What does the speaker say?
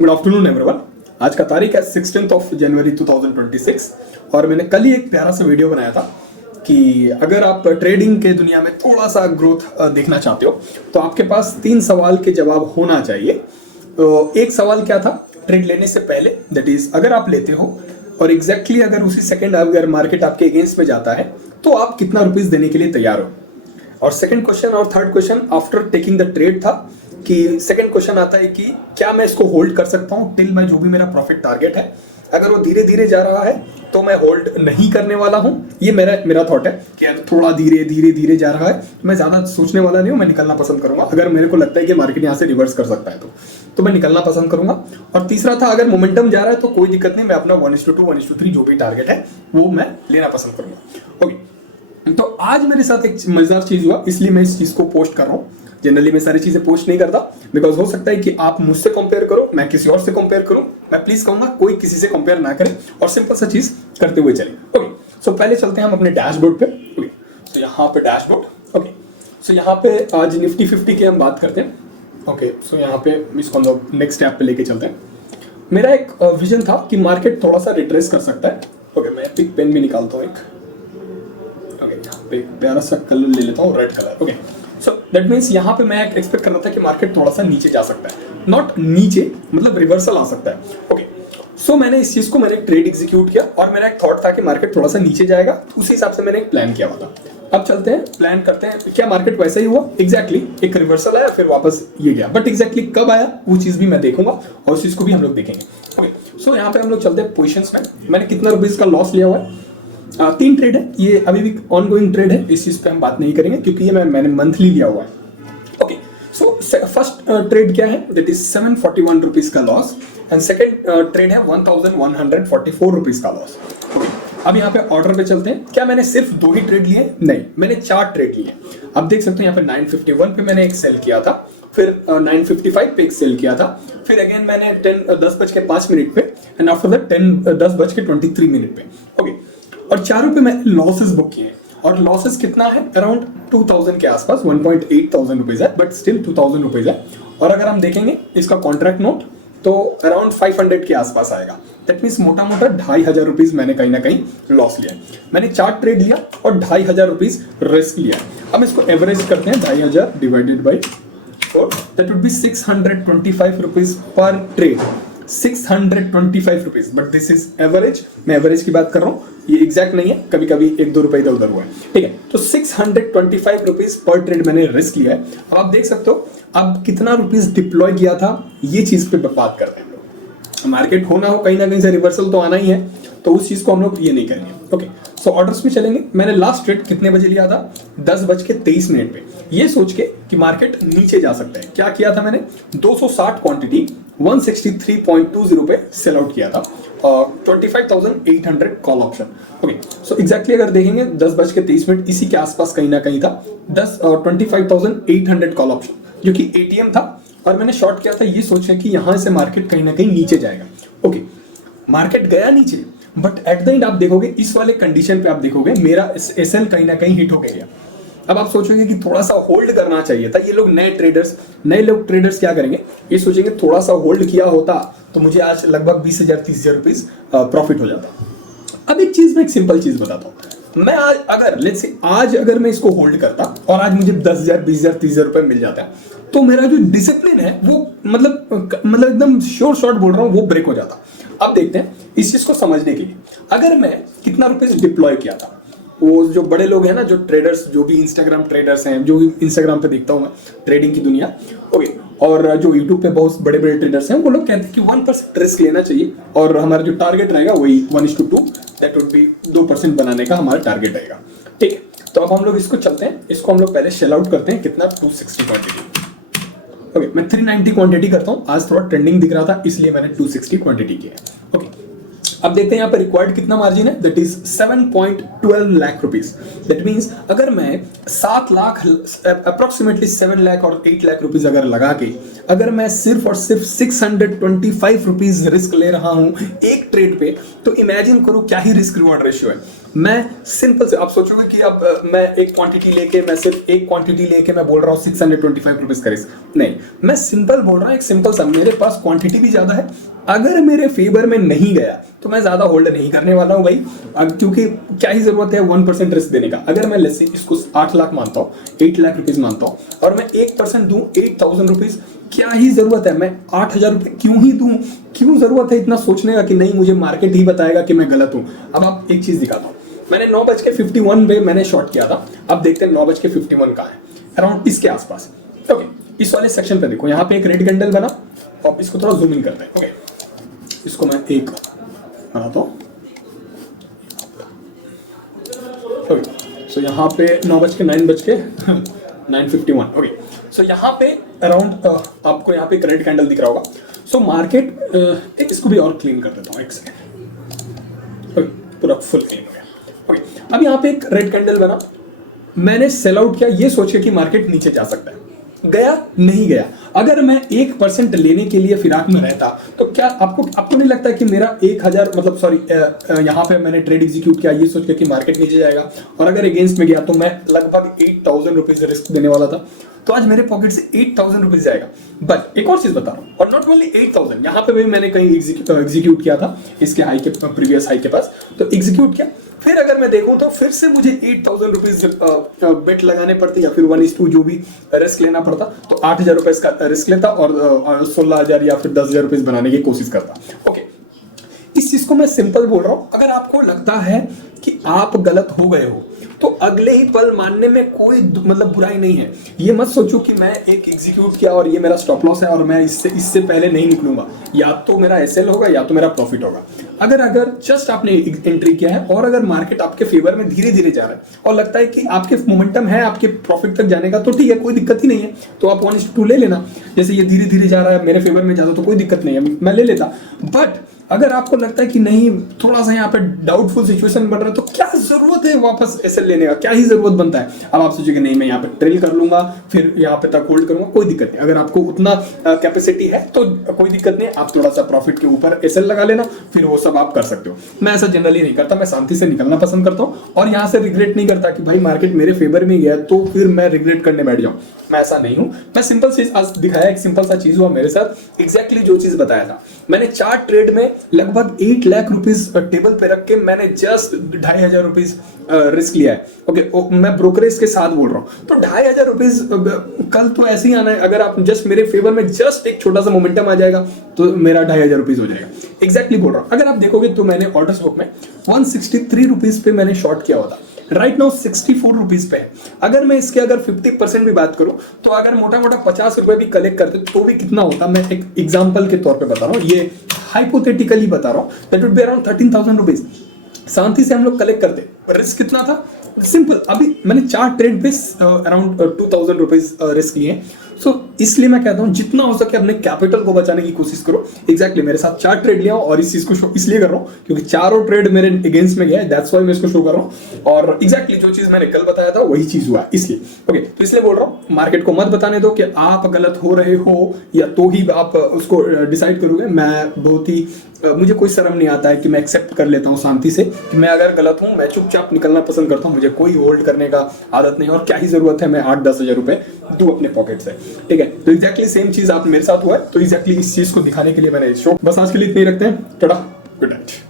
Good afternoon everyone. आज का तारीख है 16 जनवरी 2026 और मैंने कल ही एक प्यारा सा वीडियो बनाया था कि अगर आप ट्रेडिंग के दुनिया में थोड़ा सा ग्रोथ देखना चाहते हो तो आपके पास 3 सवाल के जवाब होना चाहिए। तो एक सवाल क्या था ट्रेड लेने से पहले, दैट इज अगर आप लेते हो और एग्जैक्टली अगर उसी सेकंड अगर मार्केट आपके अगेंस्ट में जाता है तो आप कितना रुपीस देने के लिए तैयार हो। और सेकंड क्वेश्चन और third question after taking the trade था कि सेकंड क्वेश्चन आता है कि क्या मैं इसको होल्ड कर सकता हूं टिल मैं जो भी मेरा प्रॉफिट टारगेट है, अगर वो धीरे धीरे जा रहा है तो मैं होल्ड नहीं करने वाला हूं। ये मेरा थॉट है कि अगर थोड़ा धीरे धीरे धीरे जा रहा है मैं ज्यादा सोचने वाला नहीं हूं, मैं निकलना पसंद करूंगा। अगर मेरे को लगता है कि मार्केट यहां से रिवर्स कर सकता है तो मैं निकलना पसंद करूंगा। और तीसरा था अगर मोमेंटम जा रहा है तो कोई दिक्कत नहीं, मैं अपना 1:2 1:3 जो भी टारगेट है वो मैं लेना पसंद करूंगा। ओके, तो आज मेरे साथ एक मजेदार चीज हुआ इसलिए मैं इस चीज को पोस्ट कर रहा हूँ। जनरली मैं सारी चीजें पोस्ट नहीं करता बिकॉज हो सकता है कि आप मुझसे कंपेयर करो, मैं किसी और से कंपेयर करूं। मैं प्लीज कहूंगा कोई किसी से कंपेयर ना करे और सिंपल सा चीज करते हुए चले। ओके, सो पहले चलते हैं हम अपने डैशबोर्ड पे। ओके, सो यहाँ पे डैशबोर्ड। ओके, सो यहाँ पे आज निफ्टी 50 की हम बात करते हैं। ओके, सो यहाँ पे इसको हम लोग नेक्स्ट स्टेप पे लेके चलते हैं। मेरा एक विजन था कि मार्केट थोड़ा सा रिट्रेस कर सकता है। ओके, मैं पिक पेन भी निकालता हूँ एक। ओके, यहाँ पे प्यारा सा कलर ले लेता हूँ, red colour. Okay, so that means यहाँ पे मैं एक्सपेक्ट कर रहा था कि मार्केट थोड़ा सा नीचे जा सकता है, नॉट नीचे मतलब रिवर्सल आ सकता है। ओके, सो मैंने इस चीज को मैंने ट्रेड एग्जीक्यूट किया और मेरा एक थॉट था कि मार्केट थोड़ा सा नीचे जाएगा, तो उसी हिसाब से मैंने एक प्लान किया हुआ था। अब चलते हैं प्लान करते हैं क्या मार्केट वैसा ही हुआ। एग्जैक्टली एक रिवर्सल आया फिर वापस ये गया, बट एग्जैक्टली कब आया वो चीज भी मैं देखूंगा और उस चीज को भी हम लोग देखेंगे। ओके, सो यहाँ पे हम लोग चलते हैं पोजिशंस में। मैंने कितना रुपीज का लॉस लिया हुआ है, 3 ट्रेड है, ये अभी भी ऑनगोइंग ट्रेड है, इस चीज पे हम बात नहीं करेंगे क्योंकि ये मैंने मंथली लिया हुआ है। ओके, सो फर्स्ट ट्रेड क्या है, दैट इज 741 रुपीज का लॉस एंड सेकंड ट्रेड है 1144 रुपीज का लॉस। ओके, अब यहाँ पे ऑर्डर पे चलते हैं। क्या मैंने सिर्फ 2 ही ट्रेड लिए? नहीं, मैंने 4 ट्रेड लिए। अब देख सकते हो यहाँ पे 951 पे मैंने एक सेल किया था, फिर 955 पे एक सेल किया था, फिर अगेन मैंने 10:05 पे एंड आफ्टर दैट 10:23 पे। ओके, और चारों पे मैं लॉसेस बुक किए और लॉसेस कितना है, अराउंड 2000 के आसपास, 1.8 रुपीज है, बट स्टिल 2000 रुपीज है। और अगर हम देखेंगे इसका कॉन्ट्रैक्ट नोट तो अराउंड 500 के आसपास आएगा। दैट मीन्स मोटा मोटा 2500 रुपीज मैंने कहीं ना कहीं लॉस लिया। मैंने 4 ट्रेड लिया और 2500 रुपीज रिस्क लिया। अब इसको एवरेज करते हैं, 2500 divided by 4, that would B 625 rupees per trade. 625 rupees, but this is average. मैं एवरेज की बात कर रहा हूँ, ये एग्जैक्ट नहीं है, कभी कभी 1-2 रुपए इधर उधर हुआ है, ठीक है। तो 625 रुपीज पर ट्रेड मैंने रिस्क लिया है। अब आप देख सकते हो अब कितना रुपीज डिप्लॉय किया था, ये चीज पे बात करते हैं हम लोग। मार्केट होना हो कहीं ना कहीं से रिवर्सल तो आना ही है, तो उस चीज को हम लोग ये नहीं करेंगे। ओके, सो ऑर्डर्स में चलेंगे। मैंने लास्ट ट्रेड कितने बजे लिया था, 10:23 पे, ये सोच के कि मार्केट नीचे जा सकता है। क्या किया था मैंने, 260 क्वांटिटी 163.20 पे सेल आउट किया था और 25,800 call option. Okay, so exactly अगर देखेंगे 10:23 इसी के आसपास कहीं ना कहीं था 25,800 कॉल ऑप्शन, जो कि एटीएम था और मैंने शॉर्ट किया था ये सोच कि यहां से मार्केट कहीं ना कहीं नीचे जाएगा। ओके, मार्केट गया नीचे, बट एट द एंड आप देखोगे इस वाले कंडीशन पे आप देखोगे मेरा एसएल कहीं ना कहीं हिट हो गया। अब आप सोचोगे कि थोड़ा सा होल्ड करना चाहिए था। ये लोग नए लोग ट्रेडर्स क्या करेंगे, ये सोचेंगे थोड़ा सा होल्ड किया होता तो मुझे आज लगभग 20,000-30,000 रुपीज प्रॉफिट हो जाता। अब एक चीज मैं एक सिंपल चीज बताता हूँ, मैं आज अगर लेट्स से आज अगर मैं इसको होल्ड करता और आज मुझे 10,000 20,000 30,000 रुपए मिल जाता है तो मेरा जो डिसिप्लिन है वो मतलब एकदम शॉर्ट बोल रहा हूँ वो ब्रेक हो जाता। अब देखते हैं इस चीज को समझने के लिए, अगर मैं कितना रुपीज डिप्लॉय किया था, वो जो बड़े लोग हैं ना, जो ट्रेडर्स, जो भी इंस्टाग्राम ट्रेडर्स हैं, जो भी इंस्टाग्राम पे देखता हूँ मैं ट्रेडिंग की दुनिया, ओके, और जो यूट्यूब पे बहुत बड़े बड़े ट्रेडर्स हैं, वो लोग कहते हैं कि 1% रिस्क लेना चाहिए और हमारा जो टारगेट रहेगा वही 1:2, दैट वुड बी 2% बनाने का हमारा टारगेट रहेगा, ठीक है। तो अब हम लोग इसको चलते हैं, इसको हम लोग पहले शेल आउट करते हैं, कितना 260 क्वांटिटी। ओके, मैं 390 क्वांटिटी करता हूँ, आज थोड़ा ट्रेंडिंग दिख रहा था इसलिए मैंने 260 क्वांटिटी की है। ओके, अब देखते हैं यहाँ पर रिक्वायर्ड कितना मार्जिन है, that is 7.12 lakh rupees. That means अगर मैं 7 लाख अप्रोक्सीमेटली 7 लाख और 8 लाख रुपीज अगर लगा के अगर मैं सिर्फ और सिर्फ 625 रुपीज रिस्क ले रहा हूं एक ट्रेड पे, तो इमेजिन करो क्या ही रिस्क रिवॉर्ड रेशियो है। मैं सिंपल से, आप सोचोगे कि अब मैं एक क्वांटिटी लेके, मैं सिर्फ एक क्वांटिटी लेके मैं बोल रहा हूँ 625 रुपीज का रिस्क, नहीं, मैं सिंपल बोल रहा हूँ, एक सिंपल सा, मेरे पास क्वांटिटी भी ज्यादा है, अगर मेरे फेवर में नहीं गया तो मैं ज्यादा होल्ड नहीं करने वाला हूं भाई, क्योंकि क्या ही जरूरत है 1% रिस्क देने का। अगर मैं लेट्स से इसको 8 लाख मानता हूँ, 8 लाख रुपीज मानता हूँ, और मैं 1% दूं 8000 रुपीज, क्या ही जरूरत है, मैं 8000 रुपये क्यों ही दूं, क्यों जरूरत है इतना सोचने का कि नहीं मुझे मार्केट ही बताएगा कि मैं गलत हूं। अब आप एक चीज दिखाता हूं, मैंने 9:51 पे मैंने शॉर्ट किया था, अब देखते हैं 9:51 कहाँ है, अराउंड इसके आसपास। ओके, इस वाले सेक्शन पे देखो, यहाँ पे एक रेड कैंडल बना, और इसको थोड़ा जूम इन करते हैं। ओके, इसको मैं एक बनाता हूँ। सो यहाँ पे 9:51 ओके, सो यहाँ पे अराउंड आपको यहाँ पे एक रेड कैंडल दिख रहा होगा। सो मार्केट, इसको भी और क्लीन कर देता हूँ, एक सेकेंड। पूरा फुल क्लीन हो गया। ओके, अब यहाँ पे एक रेड कैंडल बना, मैंने सेल आउट किया ये सोच के कि मार्केट नीचे जा सकता है, गया नहीं गया। अगर मैं 1% लेने के लिए फिराक में रहता तो क्या आपको नहीं लगता कि मेरा 1000 मतलब सॉरी यहाँ पे मैंने ट्रेड एग्जीक्यूट किया ये सोच के कि मार्केट नीचे जाएगा, और अगर अगेंस्ट में गया तो मैं लगभग 8000 रुपीज रिस्क देने वाला था, तो आज मेरे पॉकेट से 8000 रुपीज जाएगा। बट एक और चीज बता रहा हूँ, और नॉट ओनली 8000, यहाँ पे भी मैंने कहीं एग्जीक्यूट किया था इसके हाई के प्रीवियस हाई के पास, तो एग्जीक्यूट किया, फिर अगर मैं देखूं तो फिर से मुझे 8000 रुपीज बेट लगाने पड़ते, या फिर 1:2 जो भी रिस्क लेना पड़ता, तो 8000 रुपए का रिस्क लेता और 16000 या फिर 10000 रुपीज बनाने की कोशिश करता। ओके, इस चीज को मैं सिंपल बोल रहा हूं, अगर आपको लगता है कि आप गलत हो गए हो तो अगले ही पल मानने में कोई मतलब बुराई नहीं है। ये मत सोचो कि मैं एक एग्जीक्यूट किया और ये मेरा स्टॉप लॉस है और मैं इससे पहले नहीं निकलूंगा, या तो मेरा एसएल होगा या तो मेरा प्रॉफिट होगा। अगर जस्ट आपने एंट्री किया है और अगर मार्केट आपके फेवर में धीरे धीरे जा रहा है और लगता है कि आपके मोमेंटम है आपके प्रॉफिट तक जाने का, तो ठीक है, कोई दिक्कत ही नहीं है, तो आप 1:2 ले लेना। जैसे ये धीरे धीरे जा रहा है मेरे फेवर में ज्यादा, तो कोई दिक्कत नहीं है, मैं ले लेता। बट अगर आपको लगता है कि नहीं थोड़ा सा यहाँ पे डाउटफुल सिचुएशन बन रहा है, तो क्या जरूरत है वापस एसएल लेने का, क्या ही जरूरत बनता है। अब आप सोचेंगे नहीं मैं यहाँ पे ट्रेल कर लूंगा फिर यहाँ पे तक होल्ड करूंगा, कोई दिक्कत नहीं। अगर आपको उतना कैपेसिटी है तो कोई दिक्कत नहीं, आप थोड़ा सा प्रॉफिट के ऊपर एसएल लगा लेना, फिर वो सब आप कर सकते हो। मैं ऐसा जनरली नहीं करता, मैं शांति से निकलना पसंद करता हूँ और यहाँ से रिग्रेट नहीं करता कि भाई मार्केट मेरे फेवर में गया तो फिर मैं रिग्रेट करने बैठ जाऊँ, मैं ऐसा नहीं हूं। मैं सिंपल चीज आज दिखाया, एक सिंपल सा चीज हुआ मेरे साथ, एग्जैक्टली जो चीज बताया था। मैंने 4 ट्रेड में लगभग 8 लाख रुपीस टेबल पे रख के मैंने जस्ट 2500 रुपीस रिस्क लिया है। ओके, मैं ब्रोकरेज के साथ बोल रहा हूं, तो 2500 रुपीस कल तो ऐसे ही आना है। अगर आप जस्ट मेरे फेवर में जस्ट एक छोटा सा मोमेंटम आ जाएगा तो मेरा 2500 रुपीस हो जाएगा। एग्जैक्टली बोल रहा हूं। अगर आप देखोगे तो मैंने ऑर्डर्स बुक में 163 रुपीस पे मैंने शॉर्ट किया हुआ था, राइट नाउ 64 रुपीज पे है। अगर मैं इसके अगर 50% भी बात करूं तो अगर मोटा मोटा 50 रुपए भी कलेक्ट करते तो भी कितना होता, मैं एक एग्जांपल के तौर पे बता रहा हूं, ये हाइपोथेटिकली बता रहा हूं, that would be around 13,000 rupees. शांति से हम लोग कलेक्ट करते, रिस्क कितना था सिंपल, अभी मैंने 4 ट्रेड पे अराउंड 2000 रुपीज रिस्क लिए। सो इसलिए मैं कहता हूं जितना हो सके अपने कैपिटल को बचाने की कोशिश करो। एग्जैक्टली मेरे साथ 4 ट्रेड लिया और इस चीज को शो इसलिए कर रहा हूं क्योंकि चारों ट्रेड मेरे अगेंस्ट में गया है, दैट्स व्हाई मैं इसको शो कर रहा हूं। और एग्जैक्टली जो चीज मैंने कल बताया था वही चीज हुआ इसलिए। ओके, तो इसलिए बोल रहा हूं मार्केट को मत बताने दो कि आप गलत हो रहे हो, या तो ही आप उसको डिसाइड करोगे। मैं बहुत ही मुझे कोई शर्म नहीं आता है कि मैं एक्सेप्ट कर लेता हूँ शांति से कि मैं अगर गलत हूँ, मैं चुपचाप निकलना पसंद करता हूँ, मुझे कोई होल्ड करने का आदत नहीं। और क्या ही जरूरत है मैं 8-10 हजार रुपए दूं अपने पॉकेट से, ठीक है। तो एग्जैक्टली सेम चीज आप मेरे साथ हुआ है, तो एग्जैक्टली इस चीज को दिखाने के लिए मैंने शो। बस आज के लिए इतना ही रखते हैं, टाटा, गुड नाइट।